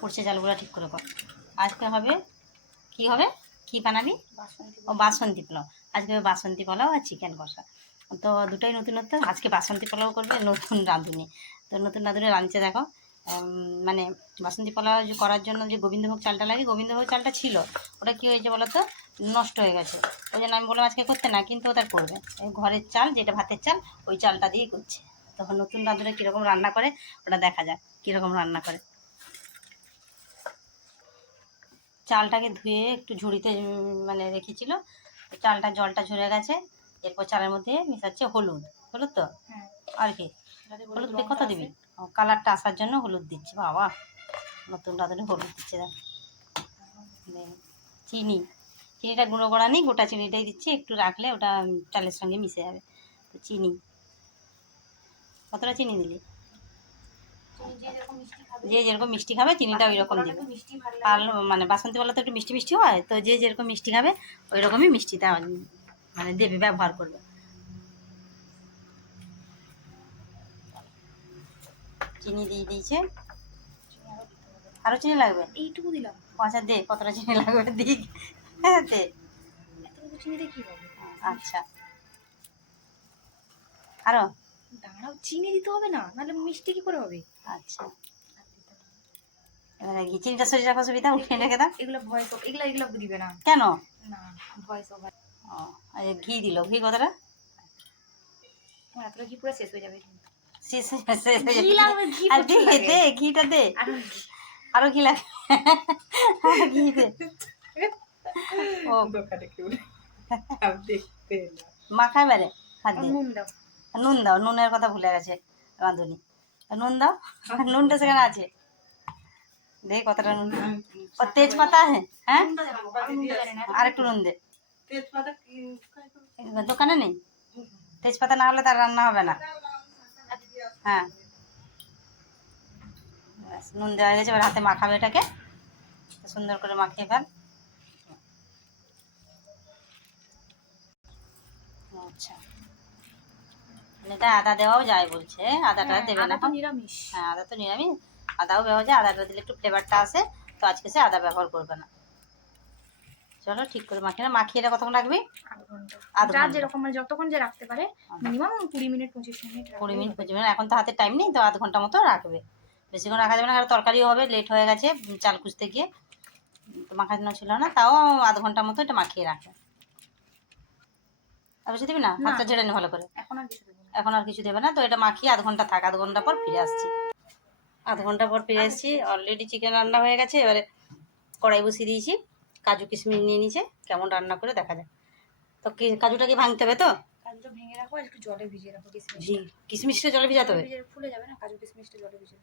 পড়ছে চালগুলো ঠিক করে কর। আজকে হবে কি হবে, কি বানাবি? ও বাসন্তী পোলাও। আজকে হবে বাসন্তী পোলাও আর চিকেন কষা। তো দুটোই নতুনত্ব। আজকে বাসন্তী পোলাও করবে নতুন রাঁধুনি। তো নতুন রাঁধুনি রাঁধছে দেখো। মানে বাসন্তী পোলাও করার জন্য যে গোবিন্দভোগ চালটা লাগে, গোবিন্দভোগ চালটা ছিল, ওটা কী হয়েছে বলো তো, নষ্ট হয়ে গেছে। ওই জন্য আমি বললাম আজকে করতে না, কিন্তু ওটা করবে। ঘরের চাল, যেটা ভাতের চাল, ওই চালটা দিয়েই করছে। তখন নতুন রাঁধুনি কীরকম রান্না করে ওটা দেখা যাক, কীরকম রান্না করে। চালটাকে ধুয়ে একটু ঝুড়িতে মানে রেখেছিল, চালটা জলটা ঝরে গেছে। এরপর চালের মধ্যে মেশাচ্ছে হলুদ। হলুদ তো আর কি, হলুদ দিয়ে কত দিবি? কালারটা আসার জন্য হলুদ দিচ্ছে। বাবা, নতুন রাঁধুনি হলুদ দিচ্ছে। দেখ, চিনি, চিনিটা গুঁড়ো করা নেই, গোটা চিনিটাই দিচ্ছি। একটু রাখলে ওটা চালের সঙ্গে মিশে যাবে। তো চিনি, কতটা চিনি দিলি? যে যেরকম মিষ্টি খাবে চিনিটা ওই রকম দিবে। আর মানে বাসন্তী পোলাও তো একটু মিষ্টি মিষ্টি হয়, তো যে যেরকম মিষ্টি খাবে ওই রকমই মিষ্টিটা মানে দেবে, ব্যবহার করবে। চিনি দিয়ে দিয়েছে। আরও চিনি লাগবে? এইটুকু দিলাম। আচ্ছা দে, কতটা চিনি লাগবে দিক। হ্যাঁ দে। এতটুকু চিনি দিয়ে কী হবে? আচ্ছা, আরও দাঁড়াও, চিনি দিতে হবে না, নাহলে মিষ্টি কী করে হবে? আচ্ছা, এবারে ঘি চিনিটা সরিয়ে রাখো, সুবিধা উঠে রেখে দাও। এগুলো ভয়েস, এগুলো দিবে না। কেন? না, ভয়েস ওভার। ও, ঘি দিল, ঘি কতটা? আমার এতটা ঘি পুরো শেষ হয়ে যাবে। শেষ ঘি লাগবে, ঘি আর দে প্রচুর লাগে। দে, ঘিটা দে। আরো ঘি লাগে, ঘি দে। ও দোকানে কেউ দেখতে না। মাখায় বেড়ে হাত দিয়ে। নুন দাও। নুন দাও, নুনের কথা ভুলে গেছে রাঁধুনি। নুন দাও, নুনটা সেখানে আছে। দেখি কতটা নুন। ও তেজপাতা আছে, হ্যাঁ আর একটু নুন দে। দোকানে নেই তেজপাতা, না হলে তার রান্না হবে না। হ্যাঁ, নুন দেওয়া হয়ে গেছে। এবার হাতে মাখাবে এটাকে, সুন্দর করে মাখিয়ে ফেল। আচ্ছা, এটা আদা দেওয়াও যায় বলছে, আদাটা দেবে না? নিরামিষ। হ্যাঁ, আদা তো নিরামিষ, আদাও ব্যবহার যায়। আদাটা দিলে একটু ফ্লেভারটা আসে, তো আজকে সে আদা ব্যবহার করবে না। চলো ঠিক করে মাখিয়ে মাখিয়ে এটা কতক্ষণ রাখবি? আধ ঘন্টা। যেরকম মানে যতক্ষণ যে রাখতে পারে, minimum 20 minute 25 minute. 20 minute 25 minute, এখন তো হাতে টাইম নেই, তো আধ ঘন্টা মতো রাখবে। বেশিক্ষণ রাখা যাবে না, কারণ তরকারিও হবে, লেট হয়ে গেছে চাল কুচতে গিয়ে, তো মাখানো ছিল না। তাও আধ ঘন্টা মতো এটা মাখিয়ে রাখবে। আর বেশি দিবি না? হাতটা ঝেড়ে নে ভালো করে। এখন আর কিছু দেবে না। তো এটা মাখিয়ে আধ ঘন্টা থাক, আধ ঘন্টা পর ফিরে আসছি। আধ ঘন্টা পর ফিরে এসেছি। অলরেডি চিকেন রান্না হয়ে গেছে। এবারে কড়াই বসিয়ে দিয়েছি, কাজু কিশমিশ নিয়ে নিয়েছে, কেমন রান্না করে দেখা যায়। তো কাজুটা কি ভাঙতে হবে? তো কাজুটা ভেঙে রাখো, একটু জলে ভিজিয়ে রাখো। কিশমিশটা জলে ভিজাতে হবে? ফুলে যাবে না, কাজু কিশমিশটা জলে ভিজিয়ে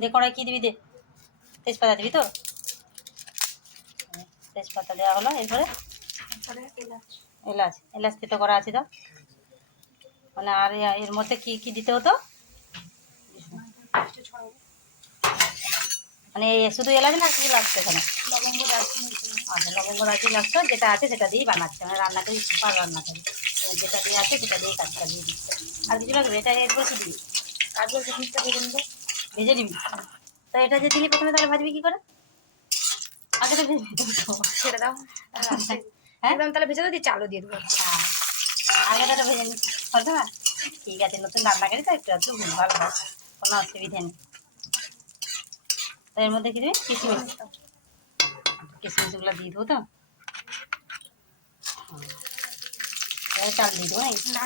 দে কড়াই কি দিবি? দে, তেজপাতা দিবি তো? তেজপাতা দেওয়া হলো। এরপরে এলাচ, এলাচ তেতো করা আছে তো। মানে আর এর মধ্যে কি কি দিতে হতো? মানে শুধু এলাচ না, কিছু লাগছে এখানে? লবঙ্গ, দারচিনি। আচ্ছা, লবঙ্গ দারচিনি লাগতো, যেটা আছে সেটা দিয়েই বানাচ্ছে। মানে রান্না করি, সুপার রান্না করি, যেটা দিয়ে আছে সেটা দিয়েই কাজ চালিয়ে দিচ্ছে। আর কিছু লাগবে? এটা এরপর কি দিবি? কাজু কিশমিশটা ভেজে নেবো। ভেজে নিবি? তো এটা যে দিলি প্রথমে, তাহলে ভাজবি কি করে? আগে তো ভেজে ছেড়ে দাও। হ্যাঁ, একদম তাহলে ভেজে দিয়ে চালও দিয়ে দেবো। হ্যাঁ, আগে তো ভেজে নিচ্ছি, বলতে না? ঠিক আছে, নতুন রান্না করি তো একটু একটু ভুল ভালো হয়, কোনো অসুবিধা নেই। তো এর মধ্যে কি দিবি? কিশমিশ, কিশমিশগুলো দিয়ে দেবো তো। চাল দিয়ে দেবো নাকি? না,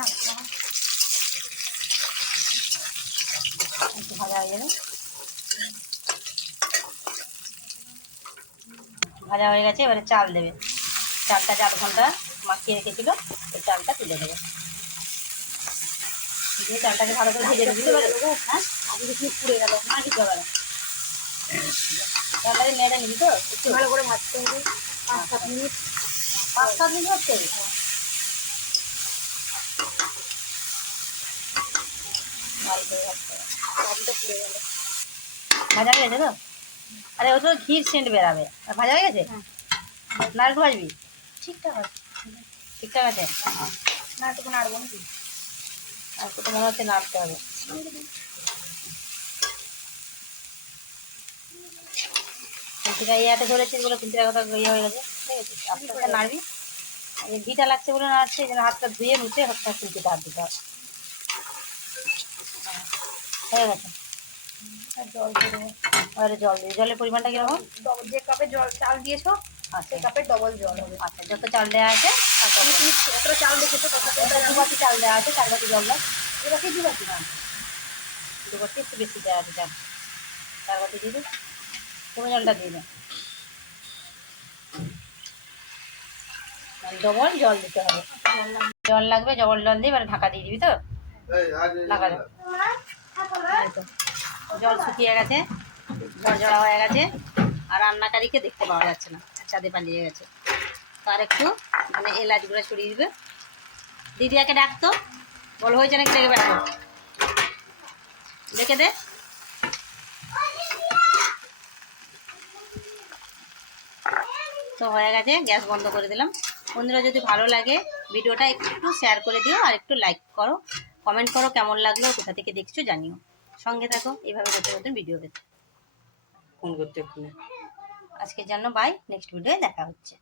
একটু ভাজা হয়ে যাবে। ভাজা হয়ে গেছে। এবারে চাল দেবে। চালটা যে আধ ঘন্টা মাখিয়ে রেখেছিল, ওই চালটা তুলে দেবে। দিয়ে চালটাকে ভালো করে ভেজে দিতে পারে। হ্যাঁ, আগে কিছু পুড়ে গেল, আর কিছু হবে না। চালটাকে নেড়ে নিবি তো, একটু ভালো করে ভাজতে হবে। 5-7 মিনিট। 5-7 মিনিট ভাজতে হবে। ভালো করে ভাজতে হবে। কাজুটা পুড়ে গেল। ভাজা হয়ে গেছে তো? আরে ও তো ঘির সেন্ট বেরাবে। ভাজা হয়ে গেছে না? একটু ভাজবি? ঠিকঠাক আছে। ঠিকঠাক আছে? না, একটু নাড়বো নাকি? আর তো মনে হচ্ছে নাড়তে হবে। খুন্তিটা এই হাতে ধরেছিস বলে খুন্তিটা কথা ইয়ে হয়ে গেছে, ঠিক আছে? আস্তে আস্তে নাড়বি। এই ঘিটা লাগছে বলে নাড়ছে, এই জন্য হাতটা ধুয়ে মুছে হাতটা খুন্তিটা হাত দিতে হবে। হয়ে গেছে। আর জল দিয়ে দেবো। আর জল দিই, জলের পরিমাণটা কীরকম? যে কাপে জল চাল দিয়েছো আচ্ছা সেই কাপের ডবল জল হবে। আচ্ছা, যত চাল দেওয়া আছে আর তত। তুমি কতটা চাল দেখেছো ততটা দু বাটি চাল দেওয়া আছে, 4 বাটি জল দাও। 2 বাটি 2 বাটি না, 2 বাটি একটু বেশি দেওয়া আছে চাল। 4 বাটি দিয়ে দিই, তুমি জলটা দিয়ে দাও। ডবল জল দিতে হবে, জল লাগবে, ডবল জল দিয়ে এবার ঢাকা দিয়ে দিবি তো। ঢাকা দাও। এই তো, জল শুকিয়ে গেছে, ঝরঝরা হয়ে গেছে, আর রান্নাকারীকে দেখতে পাওয়া যাচ্ছে না, ছাদে পালিয়ে গেছে। তার একটু মানে এলাচগুলো ছড়িয়ে দিবে। দিদিয়াকে ডাকতো, বল হয়েছে নাকি দেখে বেড়াবো, দেখে দে। তো হয়ে গেছে, গ্যাস বন্ধ করে দিলাম। বন্ধুরা যদি ভালো লাগে ভিডিওটা একটু শেয়ার করে দিও, আর একটু লাইক করো, কমেন্ট করো কেমন লাগলো, কোথা থেকে দেখছো জানিও। সঙ্গে থাকো এইভাবে নতুন নতুন ভিডিও পেতে। ফোন করতে এক্ষুনি। আজকের জন্য বাই, নেক্সট ভিডিওয়ে দেখা হচ্ছে।